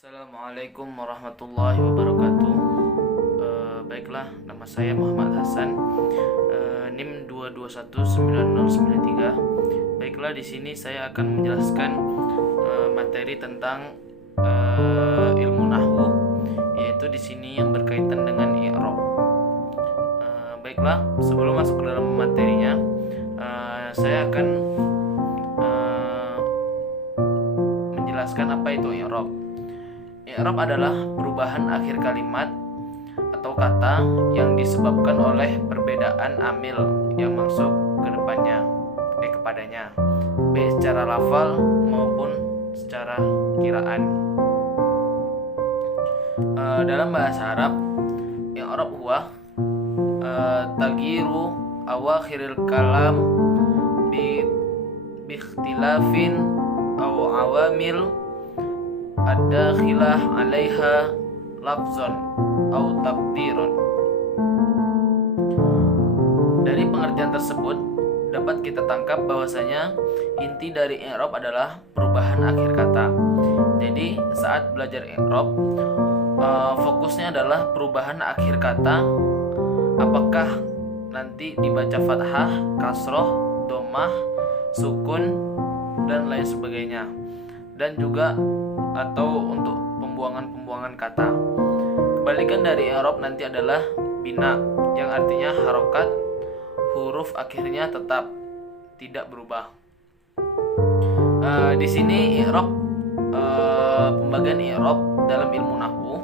Assalamualaikum warahmatullahi wabarakatuh. Baiklah, nama saya Muhammad Hasan, NIM 2219093. Baiklah, di sini saya akan menjelaskan materi tentang ilmu nahwu, yaitu di sini yang berkaitan dengan i'rab. Baiklah, sebelum masuk ke dalam materinya, saya akan menjelaskan apa itu i'rab. I'rab adalah perubahan akhir kalimat atau kata yang disebabkan oleh perbedaan amil yang masuk ke depannya, kepadanya, baik secara lafal maupun secara kiraan. Dalam bahasa Arab, i'rab huwa tagyiru awakhiril kalam bi ikhtilafin aw awamil ada khilah 'alaiha lafzon atau taqdirun. Dari pengertian tersebut dapat kita tangkap bahwasanya inti dari i'rab adalah perubahan akhir kata. Jadi saat belajar i'rab, fokusnya adalah perubahan akhir kata, apakah nanti dibaca fathah, kasroh, dhammah, sukun dan lain sebagainya, dan juga atau untuk pembuangan kata. Kebalikan dari i'rab nanti adalah bina, yang artinya harokat huruf akhirnya tetap tidak berubah. Di sini i'rab, pembagian i'rab dalam ilmu nahwu.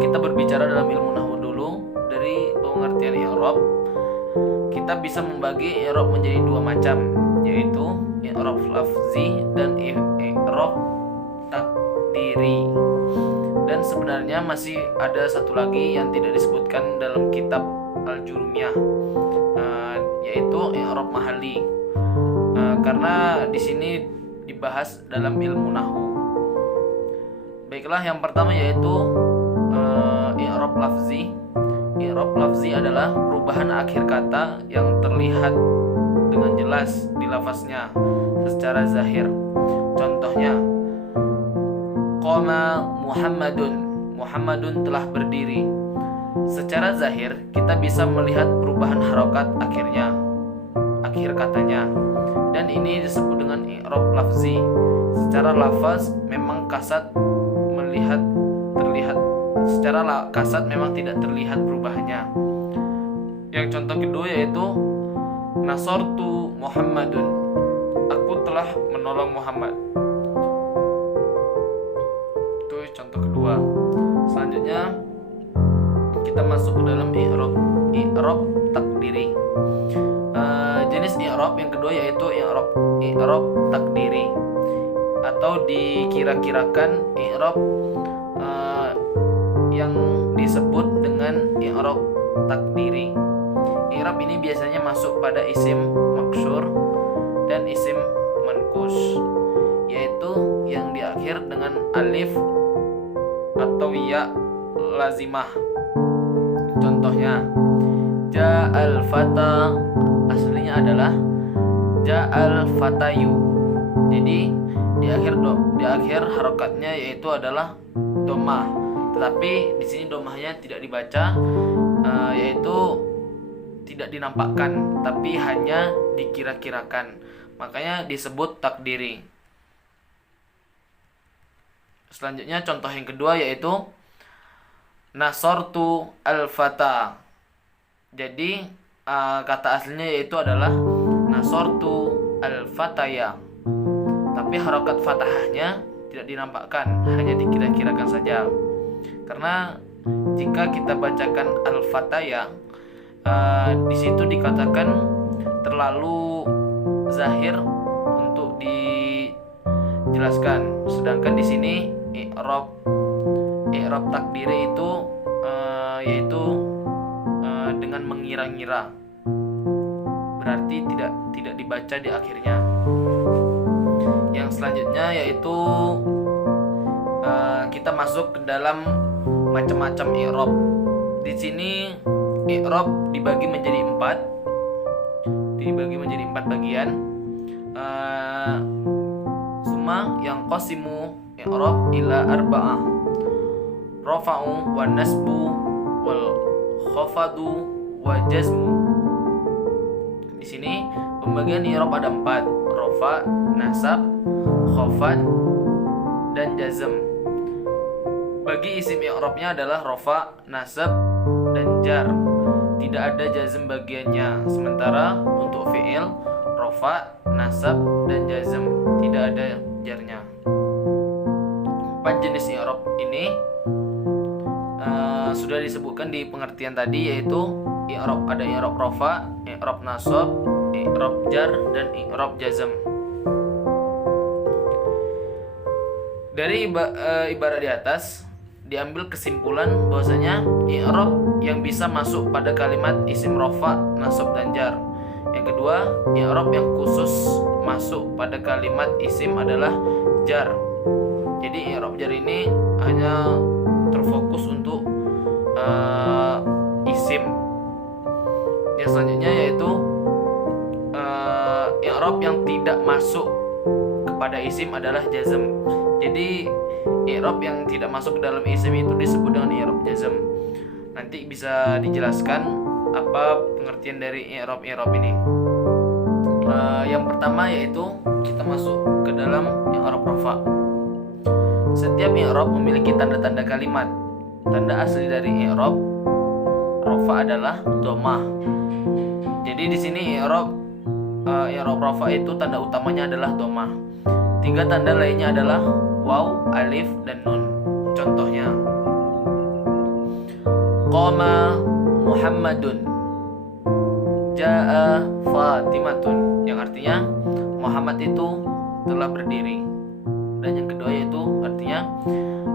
Kita berbicara dalam ilmu nahwu dulu. Dari pengertian i'rab, kita bisa membagi i'rab menjadi dua macam, yaitu i'rab lafzi dan i'rab takdiri. Dan sebenarnya masih ada satu lagi yang tidak disebutkan dalam kitab Al-Jurumiyah, yaitu i'rab mahalli, karena di sini dibahas dalam ilmu nahwu. Baiklah, yang pertama yaitu i'rab lafzi. I'rab lafzi adalah perubahan akhir kata yang terlihat dengan jelas di lafaznya secara zahir. Contohnya, qama Muhammadun, Muhammadun telah berdiri. Secara zahir kita bisa melihat perubahan harokat akhir katanya, dan ini disebut dengan i'rab lafzi. Secara lafaz memang kasat memang tidak terlihat perubahannya. Yang contoh kedua yaitu nasortu Muhammadun, aku telah menolong Muhammad. Itu contoh kedua. Selanjutnya kita masuk ke dalam i'rab takdiri. Jenis i'rab yang kedua yaitu i'rab takdiri, atau dikira-kirakan i'rab yang disebut dengan i'rab takdiri. I'rab ini biasanya masuk pada isim maksyur dan isim mankus, yaitu yang diakhir dengan alif atau ya lazimah. Contohnya, ja'al fata aslinya adalah ja'al fatayu. Jadi di akhir harokatnya yaitu adalah dhammah, tetapi di sini dhammahnya tidak dibaca, yaitu tidak dinampakkan, tapi hanya dikira-kirakan. Makanya disebut takdiri. Selanjutnya contoh yang kedua yaitu nasortu al-fata. Jadi kata aslinya yaitu adalah nasortu al-fataya, tapi harokat fathahnya tidak dinampakkan, hanya dikira-kirakan saja. Karena jika kita bacakan al-fataya, di situ dikatakan terlalu zahir untuk dijelaskan. Sedangkan di sini i'rab takdiri itu yaitu dengan mengira-ngira, berarti tidak dibaca di akhirnya. Yang selanjutnya yaitu kita masuk ke dalam macam-macam i'rab. Di sini i'rab dibagi menjadi empat bagian. Summa yang qasimu i'rab ila arba'ah. Rafa'u wa nasbu wal khafadu wa jazmu. Di sini pembagian i'rab ada 4, rafa, nasab, khafad, dan jazm. Bagi isim i'rabnya adalah rafa, nasab, dan jar. Tidak ada jazm bagiannya. Sementara untuk fi'il rafa, nasab, dan jazm tidak ada jarnya. 4 jenis i'rab ini sudah disebutkan di pengertian tadi, yaitu i'rab ada i'rab rafa, i'rab nasab, i'rab jar, dan i'rab jazm. Dari ibarat di atas diambil kesimpulan bahwasanya i'rab yang bisa masuk pada kalimat isim rafa, nasab, dan jar. Yang kedua, i'rab yang khusus masuk pada kalimat isim adalah jar. Jadi i'rab jar ini hanya terfokus untuk isim. Yang selanjutnya yaitu i'rab yang tidak masuk kepada isim adalah jazm. Jadi i'rab yang tidak masuk ke dalam isim itu disebut dengan i'rab jazm. Nanti bisa dijelaskan apa pengertian dari i'rab ini. Yang pertama yaitu kita masuk ke dalam i'rab rafa. Setiap i'rab memiliki tanda-tanda kalimat. Tanda asli dari i'rab rafa adalah dhammah. Jadi di sini i'rab rafa itu tanda utamanya adalah dhammah. 3 tanda lainnya adalah waw, alif, dan nun. Contohnya, qama Muhammadun, jaa Fatimatun, yang artinya Muhammad itu telah berdiri. Dan yang kedua yaitu artinya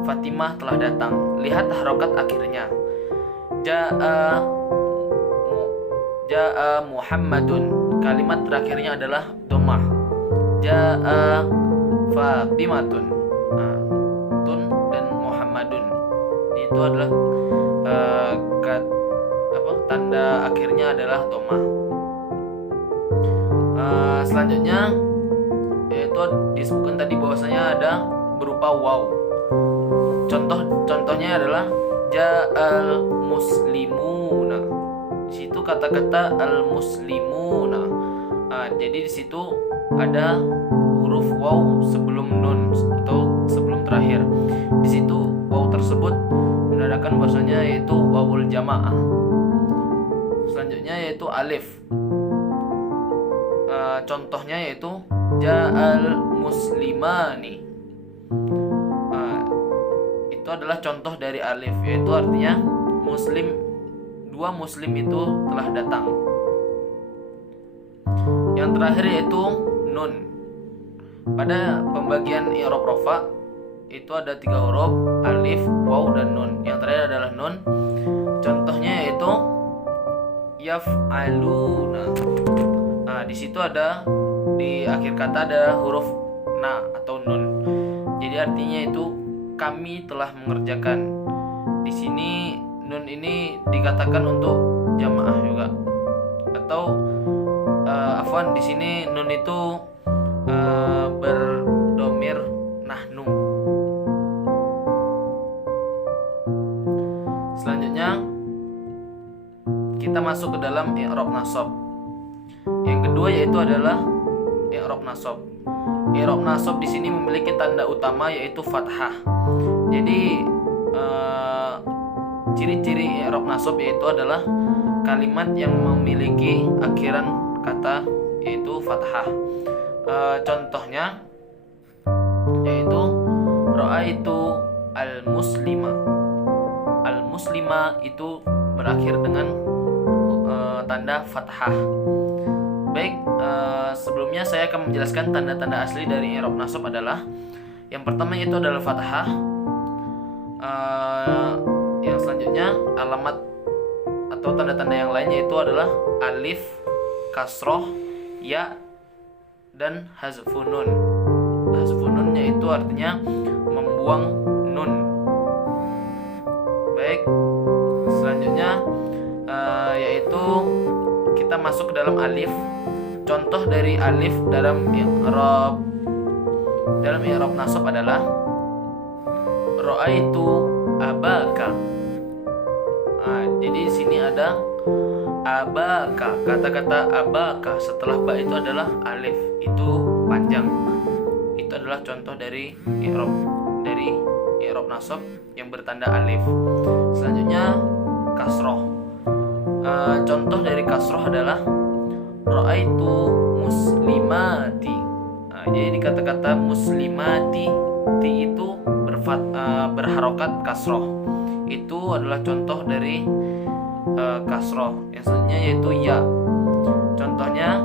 Fatimah telah datang. Lihat harokat akhirnya, jaa Muhammadun. Kalimat terakhirnya adalah dhammah. Jaa Fatimatun, tun dan Muhammadun. Itu adalah tanda akhirnya adalah dhammah. Selanjutnya yaitu disebutkan tadi bahwasanya ada berupa waw. Contohnya adalah ja'al muslimuna. Di situ kata-kata al muslimuna. Jadi di situ ada huruf waw sebelum nun atau sebelum terakhir. Di situ waw tersebut menandakan bahwasanya yaitu wawul jamaah. Selanjutnya yaitu alif. Contohnya yaitu ja'al muslimani. Itu adalah contoh dari alif, yaitu artinya muslim, 2 muslim itu telah datang. Yang terakhir yaitu nun. Pada pembagian i'rab rafa itu ada 3 huruf, alif, waw, dan nun. Yang terakhir adalah nun. Contohnya yaitu yaf'aluna. Di situ ada di akhir kata ada huruf na atau nun. Jadi artinya itu kami telah mengerjakan. Di sini nun ini dikatakan untuk jamaah juga. Atau di sini nun itu berdomir nahnu. Selanjutnya kita masuk ke dalam i'rab nasab. Yang kedua yaitu adalah i'rab nasab. I'rab nasab di sini memiliki tanda utama yaitu fathah. Jadi ciri-ciri i'rab nasab yaitu adalah kalimat yang memiliki akhiran kata yaitu fathah. Contohnya yaitu ra'aitu al-muslima. Al-muslima itu berakhir dengan tanda fathah. Baik, sebelumnya saya akan menjelaskan tanda-tanda asli dari i'rab nasab adalah yang pertama itu adalah fathah. Yang selanjutnya alamat atau tanda-tanda yang lainnya itu adalah alif, kasroh, ya, dan hazfun nun. Hazfun nunnya itu artinya membuang nun. Baik, selanjutnya yaitu kita masuk ke dalam alif. Contoh dari alif dalam i'rab nasab adalah Ra'aitu abaka. Jadi di sini ada abaka. Kata-kata abaka setelah ba itu adalah alif. Itu panjang. Itu adalah contoh dari i'rab nasab yang bertanda alif. Selanjutnya kasroh. Contoh dari kasroh adalah ra'aitu muslimati. Jadi di kata-kata muslimati, ti itu berharokat kasroh. Itu adalah contoh dari kasroh. Yang selanjutnya yaitu ya. Contohnya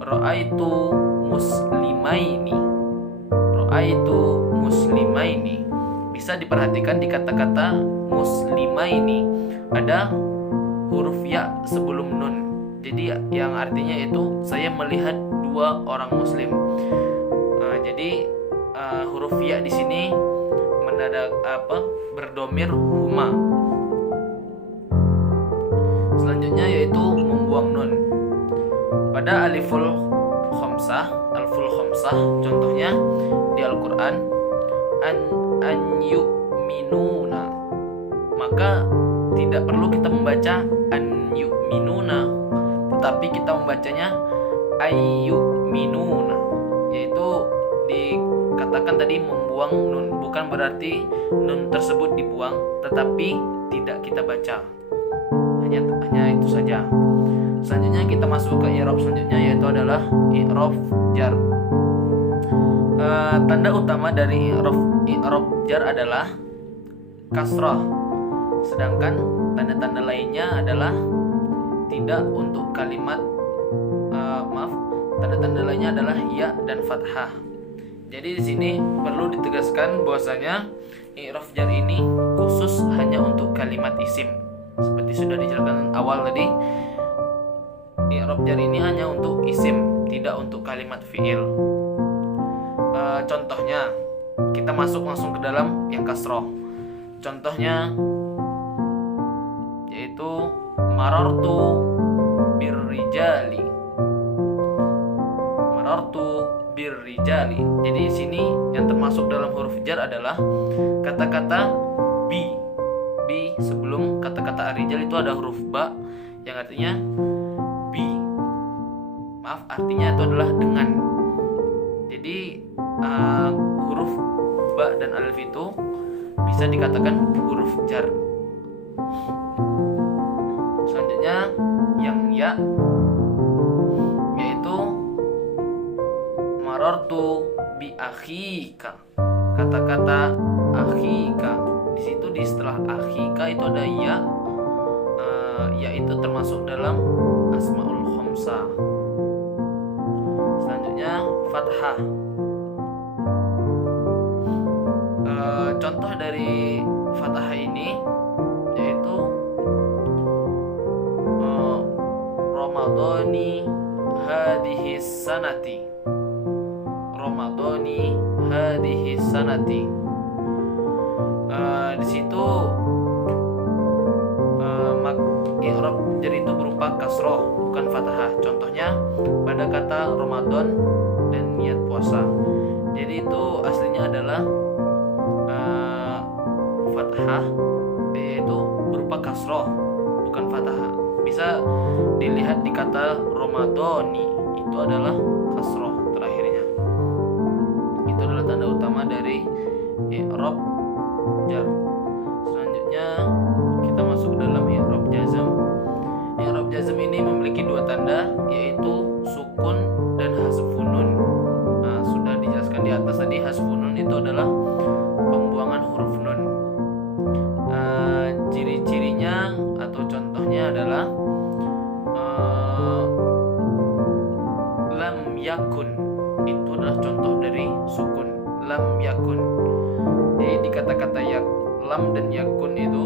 ra'aitu muslimaini. Ra'aitu muslimaini. Bisa diperhatikan di kata-kata muslimaini ada huruf ya sebelum nun. Jadi yang artinya itu saya melihat dua orang muslim. Jadi huruf ya di sini berdomir huma. Selanjutnya yaitu membuang nun. Pada alful khamsah, contohnya di Al-Qur'an an yu'minuna. Maka tidak perlu kita membaca an yu'minuna, tetapi kita membacanya ayyu'minuna, yaitu dikatakan tadi membuang nun. Bukan berarti nun tersebut dibuang, tetapi tidak kita baca. Hanya itu saja. Selanjutnya kita masuk ke i'rab selanjutnya, yaitu adalah i'rab jar. Tanda utama dari i'rab jar adalah kasrah. Sedangkan tanda-tanda lainnya adalah tidak untuk kalimat tanda-tanda lainnya adalah ya dan fathah. Jadi di sini perlu ditegaskan bahwasanya i'rab jar ini khusus hanya untuk kalimat isim. Seperti sudah dijelaskan awal tadi, i'rab jar ini hanya untuk isim, tidak untuk kalimat fi'il. Contohnya, kita masuk langsung ke dalam yang kasroh. Contohnya yaitu marartu birrijali. Jadi di sini yang termasuk dalam huruf jar adalah kata-kata bi. Sebelum kata-kata ar-rijal itu ada huruf ba yang artinya bi. Artinya itu adalah dengan. Jadi huruf ba dan alif itu bisa dikatakan huruf jar. Selanjutnya yang ya, yaitu marartu bi akhika. Kata-kata akhika, di situ di setelah akhika itu ada ya. Ya itu termasuk dalam asmaul khamsah. Selanjutnya fathah. Contoh dari fathah ini yaitu Ramadhani hadhihi sanati. Di situ i'rab jar itu berupa kasroh, bukan fathah. Contohnya pada kata Ramadan dan niat puasa. Jadi itu aslinya adalah fathah, yaitu berupa kasroh, bukan fathah. Bisa dilihat di kata Ramadhani, itu adalah kasroh terakhirnya. Itu adalah tanda utama dari i'rab jar. Selanjutnya kita masuk ke dalam i'rab jazm. I'rab jazm ini memiliki dua tanda, yaitu sukun dan hasfun nun. Sudah dijelaskan di atas tadi, hasfun nun itu adalah pembuangan huruf nun. Ciri-cirinya atau contohnya adalah lam yakun. Itu adalah contoh dari sukun. Lam yakun. Jadi di kata-kata lam dan yakun itu